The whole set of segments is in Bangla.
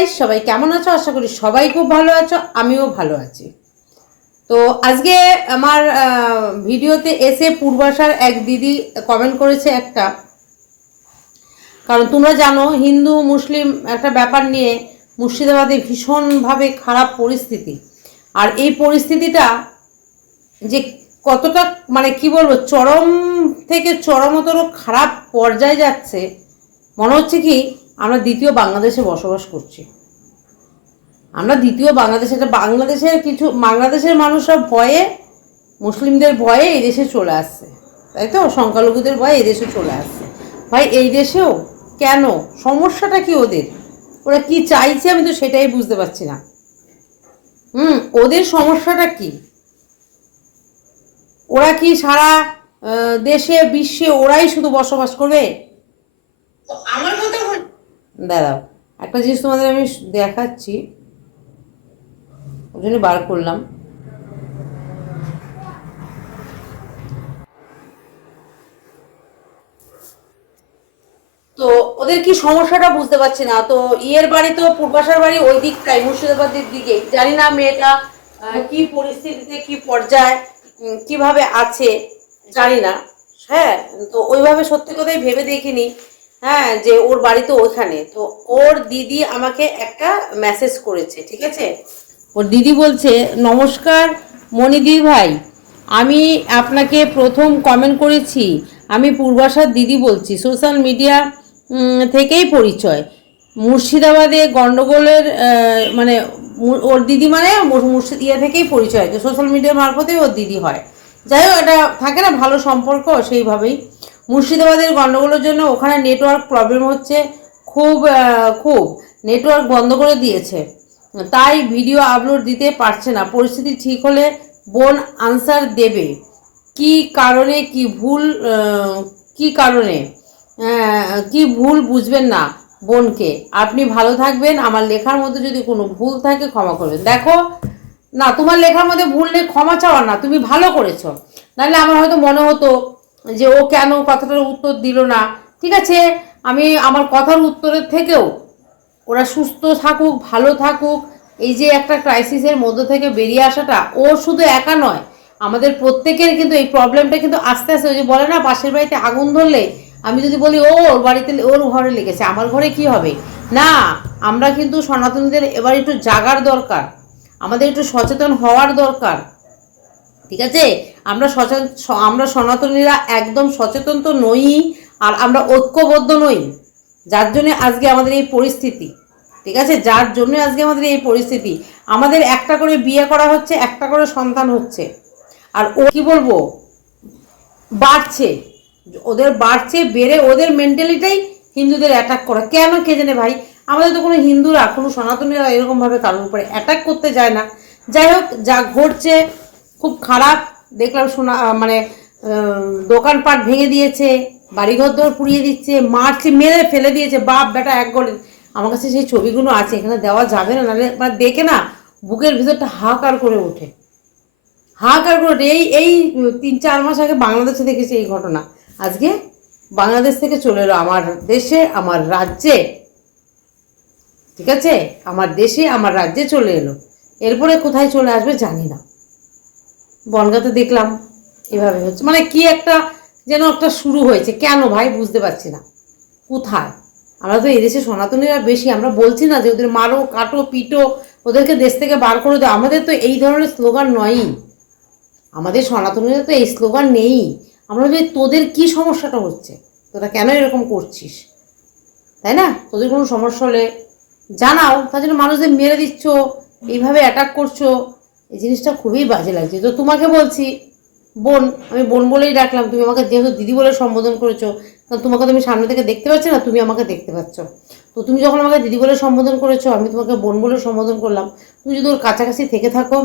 গাইস সবাই কেমন আছো? আশা করি সবাই খুব ভালো আছো, আমিও ভালো আছি। তো আজকে আমার ভিডিওতে এসে পূর্বাশার এক দিদি কমেন্ট করেছে একটা। কারণ তোমরা জানো, হিন্দু, মুসলিম একটা ব্যাপার নিয়ে মুর্শিদাবাদে ভীষণভাবে খারাপ পরিস্থিতি। আর এই পরিস্থিতিটা যে কতটা মানে কি বলব, চরম থেকে চরমতর খারাপ পর্যায়ে যাচ্ছে, মনে হচ্ছে কি আমরা দ্বিতীয় বাংলাদেশে বসবাস করছি। আমরা দ্বিতীয় বাংলাদেশে, এটা বাংলাদেশের কিছু, বাংলাদেশের মানুষরা ভয়ে, মুসলিমদের ভয়ে এই দেশে চলে আসছে। তাই তো? সংখ্যালঘুদের ভয়ে এই দেশে চলে আসছে। ভাই, এই দেশেও কেন? সমস্যাটা কি ওদের? ওরা কি চাইছে আমি তো সেটাই বুঝতে পারছি না। হুম, ওদের সমস্যাটা কি? ওরা কি সারা দেশে, বিশ্বে ওরাই শুধু বসবাস করবে? দাঁড়াও, একটা জিনিস তোমাদের আমি দেখাচ্ছি ওই জন্য বার করলাম। তো ওদের কি সমস্যাটা বুঝতে পারছি না? তো ইয়ের বাড়ি তো পূর্বাশার বাড়ি ওই দিকটাই, মুর্শিদাবাদের দিকে। জানি না মেয়েটা কি পরিস্থিতিতে কি পর্যায়ে কীভাবে আছে, জানি না। হ্যাঁ তো ওইভাবে সত্যি কথাই ভেবে দেখিনি। হ্যাঁ যে ওর বাড়ি তো ওইখানে। তো ওর দিদি আমাকে একটা মেসেজ করেছে ঠিক আছে? ওর দিদি বলছে নমস্কার মণিদি ভাই আমি আপনাকে প্রথম কমেন্ট করেছি। আমি পূর্বাশার দিদি বলছি। সোশ্যাল মিডিয়া থেকেই পরিচয়। মুর্শিদাবাদে গন্ডগোলের আহ, মানে ওর দিদি মানে মুর- মুর্শিদ ইয়ে থেকেই পরিচয়। সোশ্যাল মিডিয়ার মারফতেই ওর দিদি হয়। যাই হোক এটা থাকে না ভালো সম্পর্ক সেইভাবেই। মুর্শিদাবাদের গন্ডগোলের জন্য ওখানে নেটওয়ার্ক প্রবলেম হচ্ছে। খুব খুব নেটওয়ার্ক বন্ধ করে দিয়েছে। তাই ভিডিও আপলোড দিতে পারছে না। পরিস্থিতি ঠিক হলে বোন আনসার দেবে। কি কারণে, কি ভুল কি কারণে? কি ভুল বুঝবেন না বোনকে। আপনি ভালো থাকবেন। আমার লেখার মধ্যে যদি কোনো ভুল থাকে ক্ষমা করবেন। দেখো, না, তোমার লেখার মধ্যে ভুল নেই, ক্ষমা চাওয়ার না। তুমি ভালো করেছ। নাহলে আমার হয়তো মনে হতো যে ও কেন কথাটার উত্তর দিল না? ঠিক আছে, আমি আমার কথার উত্তরের থেকেও ওরা সুস্থ থাকুক, ভালো থাকুক, এই যে একটা ক্রাইসিসের মধ্যে থেকে বেরিয়ে আসাটা, ও শুধু একা নয়, আমাদের প্রত্যেকের কিন্তু এই প্রবলেমটা কিন্তু আস্তে আস্তে ওই যে বলে না, পাশের বাড়িতে আগুন ধরলে, আমি যদি বলি, ও, ওর বাড়িতে ওর ঘরে লেগেছে, আমার ঘরে কি হবে? না, আমরা কিন্তু সনাতনীদের এবার একটু জাগার দরকার, আমাদের একটু সচেতন হওয়ার দরকার ঠিক আছে? আমরা সচেতন আমরা সনাতনীরা একদম সচেতন তো নই, আর আমরা ঐক্যবদ্ধ নই। যার জন্য আজকে আমাদের এই পরিস্থিতি, ঠিক আছে? যার জন্য আজকে আমাদের এই পরিস্থিতি। আমাদের একটা করে বিয়ে করা হচ্ছে, একটা করে সন্তান হচ্ছে। আর ও কি বলব? বাড়ছে। ওদের বাড়ছে, বেড়ে ওদের মেন্টালিটাই হিন্দুদের অ্যাটাক করা। কেন কে জানে ভাই? আমাদের তো কোনো হিন্দুরা, কোনো সনাতনীরা এরকমভাবে কারোর উপরে অ্যাটাক করতে যায় না। যাই হোক, যা ঘটছে খুব খারাপ। দেখলাম শোনা মানে দোকানপাট ভেঙে দিয়েছে বাড়িঘর দর পুড়িয়ে দিচ্ছে, মারছে, মেরে ফেলে দিয়েছে। বাপ, বেটা, এক গলে। আমার কাছে সেই ছবিগুলো আছে, এখানে দেওয়া যাবে না, নাহলে মানে দেখে না, বুকের ভিতরটা হাহাকার করে ওঠে। হাহাকার করে ওঠে। এই এই তিন, চার মাস আগে বাংলাদেশে দেখেছি এই ঘটনা। আজকে বাংলাদেশ থেকে চলে এলো আমার দেশে, আমার রাজ্যে। ঠিক আছে? আমার দেশে, আমার রাজ্যে চলে এলো। এরপরে কোথায় চলে আসবে জানি না। বনগাতে দেখলাম, এভাবে হচ্ছে। মানে কি একটা যেন একটা শুরু হয়েছে। কেন ভাই? বুঝতে পারছি না। কোথায়? আমরা তো এদেশে সনাতনীরা বেশি, আমরা বলছি না যে ওদের মারো, কাটো, পিটো, ওদেরকে দেশ থেকে বার করে দাও। আমাদের তো এই ধরনের স্লোগান নয়ই। আমাদের সনাতনীরা তো এই স্লোগান নেই। আমরা যে তোদের কি সমস্যাটা হচ্ছে? তোরা কেন এরকম করছিস? তাই না? তোদের কোনো সমস্যা হলে জানাও। তার জন্য মানুষদের মেরে দিচ্ছ, এইভাবে অ্যাটাক করছ। এই জিনিসটা খুবই বাজে লাগছে। তো তোমাকে বলছি, বোন, আমি বোন বলেই ডাকলাম, তুমি আমাকে যেহেতু দিদি বলে সম্বোধন করেছ কারণ তোমাকে তো সামনে থেকে দেখতে পাচ্ছি না, তুমি আমাকে দেখতে পাচ্ছ। তো তুমি যখন আমাকে দিদি বলে সম্বোধন করেছ, আমি তোমাকে বোন বলে সম্বোধন করলাম, তুমি যদি ওর কাছাকাছি থেকে থাকো,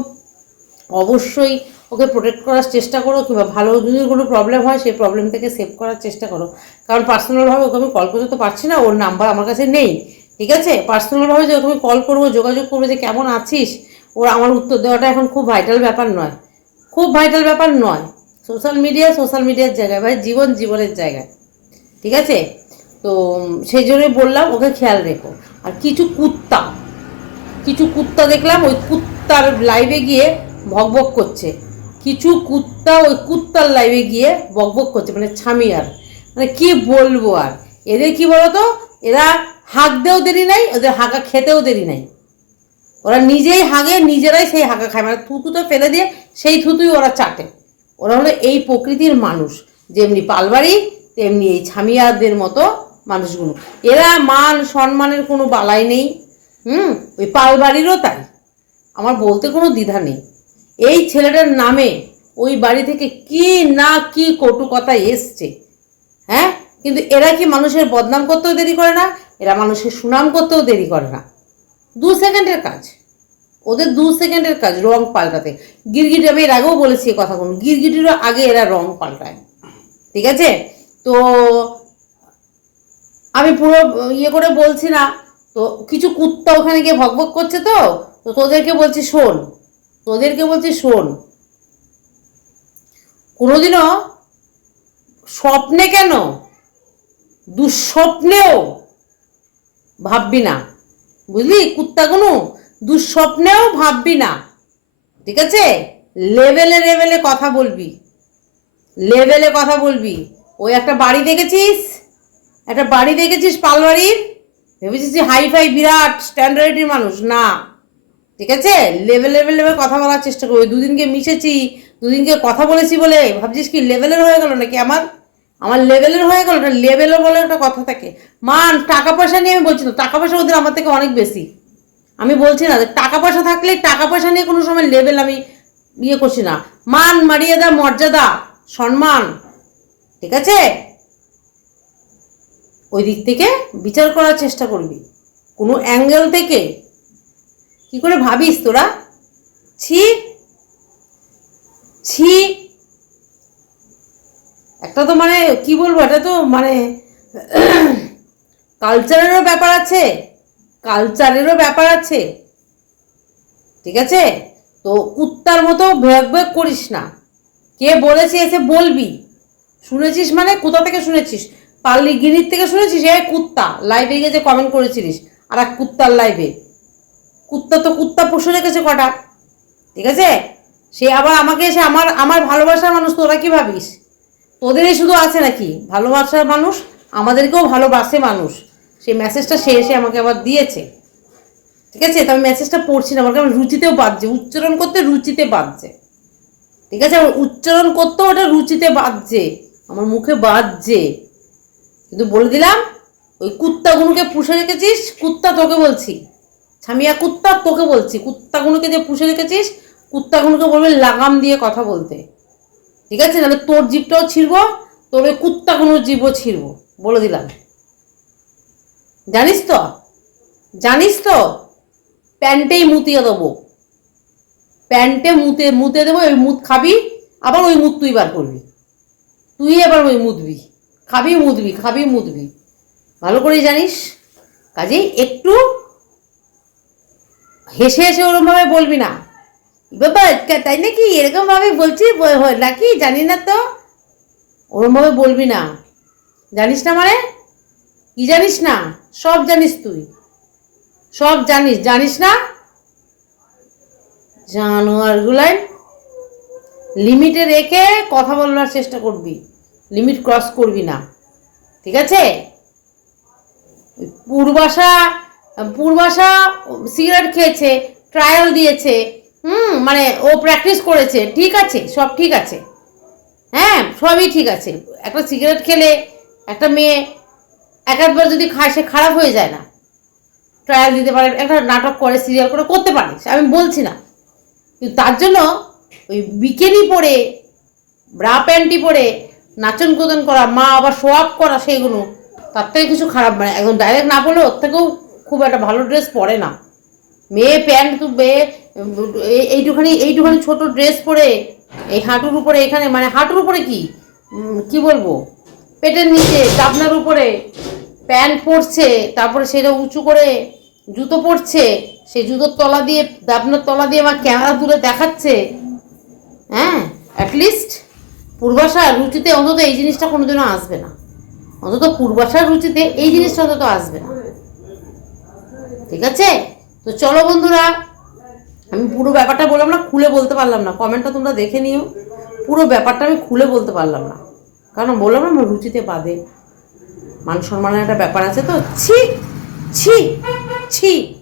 অবশ্যই ওকে প্রোটেক্ট করার চেষ্টা করো, কিংবা ভালো যদি কোনো প্রবলেম হয়, সেই প্রবলেম থেকে সেভ করার চেষ্টা করো। কারণ পার্সোনালভাবে ওকে আমি কল করতে তো পারছি না, ওর নাম্বার আমার কাছে নেই, ঠিক আছে? পার্সোনালভাবে যে ওকে আমি কল করব, যোগাযোগ করব যে কেমন আছিস ওর আমার উত্তর দেওয়াটা এখন খুব ভাইটাল ব্যাপার নয়। খুব ভাইটাল ব্যাপার নয়। সোশ্যাল মিডিয়া সোশ্যাল মিডিয়ার জায়গায় ভাই, জীবন জীবনের জায়গায়। ঠিক আছে? তো সেই জন্যই বললাম, ওকে খেয়াল রেখো। আর কিছু কুত্তা কিছু কুত্তা দেখলাম, ওই কুত্তার লাইভে গিয়ে ভকভক করছে। কিছু কুত্তা ওই কুত্তার লাইভে গিয়ে বকবক করছে মানে ছামিয়ার মানে কি বলব আর? এদের কি বলতো? এরা হাঁকতেও দেরি নাই, ওদের হাঁকা খেতেও দেরি নাই। ওরা নিজেই হাগে, নিজেরাই সেই হাঁকা খায়। মানে থুতুটা ফেলে দিয়ে সেই থুতুই ওরা চাটে। ওরা হলো এই প্রকৃতির মানুষ। যেমনি পালবাড়ি, তেমনি এই ছামিয়াদের মতো মানুষগুলো। এরা মান, সম্মানের কোনো বালাই নেই। হুম? ওই পালবাড়িরও তাই। আমার বলতে কোনো দ্বিধা নেই। এই ছেলেটার নামে ওই বাড়ি থেকে কি না কি কটু কথা এসছে। হ্যাঁ? কিন্তু এরা কি মানুষের বদনাম করতেও দেরি করে না? এরা মানুষের সুনাম করতেও দেরি করে না। দু সেকেন্ডের কাজ। ওদের দু সেকেন্ডের কাজ রং পাল্টাতে। গিরগিটি, আমি এর আগেও বলেছি এই কথাগুলো গিরগিটিরও আগে এরা রং পাল্টায়। ঠিক আছে? তো আমি পুরো ইয়ে করে বলছি না। তো কিছু কুত্তা ওখানে গিয়ে ভকভক করছে তো? তো তোদেরকে বলছি শোন। তোদেরকে বলছি শোন। কোনোদিনও স্বপ্নে কেন? দুঃস্বপ্নেও ভাববি না। বুঝলি? কুত্তাগুলো দুঃস্বপ্নেও ভাববি না। ঠিক আছে? লেভেলে লেভেলে কথা বলবি। লেভেলে কথা বলবি। ওই একটা বাড়ি দেখেছিস? একটা বাড়ি দেখেছিস পালবাড়ির ভেবেছিস যে হাই ফাই বিরাট স্ট্যান্ডার্ডের মানুষ? না। ঠিক আছে? লেভেল লেভেল লেভেল কথা বলার চেষ্টা করবি দুদিনকে মিশেছি, দুদিনকে কথা বলেছি বলে ভাবছিস কি লেভেলের হয়ে গেল নাকি আমার? আমার লেভেলের হয়ে গেল ওটা লেভেলও বলে একটা কথা থাকে। মান, টাকা পয়সা নিয়ে আমি বলছি না, টাকা পয়সা ওদের আমার থেকে অনেক বেশি। আমি বলছি না টাকা পয়সা থাকলে টাকা পয়সা নিয়ে কোনো সময় লেভেল আমি ইয়ে করছি না। মান, মর্যাদা মর্যাদা, সম্মান, ঠিক আছে? ওই দিক থেকে বিচার করার চেষ্টা করবি। কোনো অ্যাঙ্গেল থেকে। কি করে ভাবিস তোরা? ছি ছি একটা তো মানে কি বলব এটা তো মানে কালচারেরও ব্যাপার আছে কালচারেরও ব্যাপার আছে, ঠিক আছে? তো কুত্তার মতো ভেগ ভেগ করিস না। কে বলেছে এসে বলবি? শুনেছিস মানে? কোথা থেকে শুনেছিস? পাল্লি গিরির থেকে শুনেছিস? এ কুত্তা লাইভে গিয়ে যে কমেন্ট করেছিলিস, আর এক কুত্তার লাইভে কুত্তা তো কুত্তা পশু রেখেছে কটা, ঠিক আছে? সে আবার আমাকে এসে আমার আমার ভালোবাসার মানুষ তোরা কি ভাবিস? তোদেরই শুধু আছে নাকি? ভালোবাসার মানুষ, আমাদেরকেও ভালোবাসে মানুষ। সেই মেসেজটা সে এসে আমাকে আবার দিয়েছে। ঠিক আছে? তো আমি মেসেজটা পড়ছি না, আমাকে আমার রুচিতেও বাজছে। উচ্চারণ করতে রুচিতে বাজছে। ঠিক আছে? আমার উচ্চারণ করতেও ওটা রুচিতে বাজছে। আমার মুখে বাজছে। কিন্তু বলে দিলাম, ওই কুত্তাগুলোকে পুষে রেখেছিস, কুত্তা তোকে বলছি। ছামিয়া কুত্তা, তোকে বলছি। কুত্তাগুলোকে যে পুষে রেখেছিস, কুত্তাগুলোকে বলবে লাগাম দিয়ে কথা বলতে। ঠিক আছে? তাহলে তোর জিপটাও ছিড়বো তোর ওই কুত্তাগুলোর জিভও ছিড়বো। বলে দিলাম। জানিস তো? জানিস তো? প্যান্টেই মুতিয়ে দেবো। প্যান্টে মুতে মুতে দেবো, ওই মুত খাবি, আবার ওই মুত তুই বার করবি। তুই এবার ওই মুতবি। খাবি মুতবি খাবি, মুতবি। ভালো করেই জানিস। কাজেই একটু হেসে হেসে ওরমভাবে বলবি না। বাবা তাই নাকি? এরকমভাবে বলছি নাকি? জানি না তো। ওরমভাবে বলবি না। জানিস না মানে? কি জানিস না? সব জানিস তুই। সব জানিস। জানিস না? জানোয়ারগুলাই লিমিটে রেখে কথা বলার চেষ্টা করবি। লিমিট ক্রস করবি না। ঠিক আছে? পূর্বাশা পূর্বাশা সিগারেট খেয়েছে, ট্রায়াল দিয়েছে। হুম মানে ও প্র্যাকটিস করেছে, ঠিক আছে, সব ঠিক আছে। হ্যাঁ সবই ঠিক আছে। একটা সিগারেট খেলে একটা মেয়ে এক একবার যদি খায়, সে খারাপ হয়ে যায় না। ট্রায়াল দিতে পারে, একটা নাটক করে সিরিয়াল করে, করতে পারে আমি বলছি না। কিন্তু তার জন্য ওই বিকেনি পরে ব্রা প্যান্টি পরে, নাচন কোদন করা, মা আবার শো আপ করা, সেইগুলো, তার থেকে কিছু খারাপ মানে একদম ডাইরেক্ট না পড়লে ওর থেকেও খুব একটা ভালো ড্রেস পরে না। মেয়ে প্যান্ট তো এইটুখানি এইটুখানি ছোট ড্রেস পরে, এই হাঁটুর উপরে এখানে মানে হাঁটুর উপরে কি? কি বলব? পেটের নিচে, চাপনার উপরে, প্যান্ট পরছে, তারপরে সেটা উঁচু করে জুতো পরছে সেই জুতোর তলা দিয়ে দাপনার তলা দিয়ে আমার ক্যামেরা দূরে দেখাচ্ছে। হ্যাঁ অ্যাটলিস্ট পূর্বাশার রুচিতে অন্তত এই জিনিসটা কোনোদিনও আসবে না। অন্তত পূর্বাশার রুচিতে এই জিনিসটা অন্তত আসবে না। ঠিক আছে? তো চলো বন্ধুরা, আমি পুরো ব্যাপারটা বললাম না, খুলে বলতে পারলাম না। কমেন্টটা তোমরা দেখে নিও। পুরো ব্যাপারটা আমি খুলে বলতে পারলাম না। কারণ বললাম না, আমার রুচিতে বাদে। মান সম্মানের একটা ব্যাপার আছে তো। ছি ছি ছি।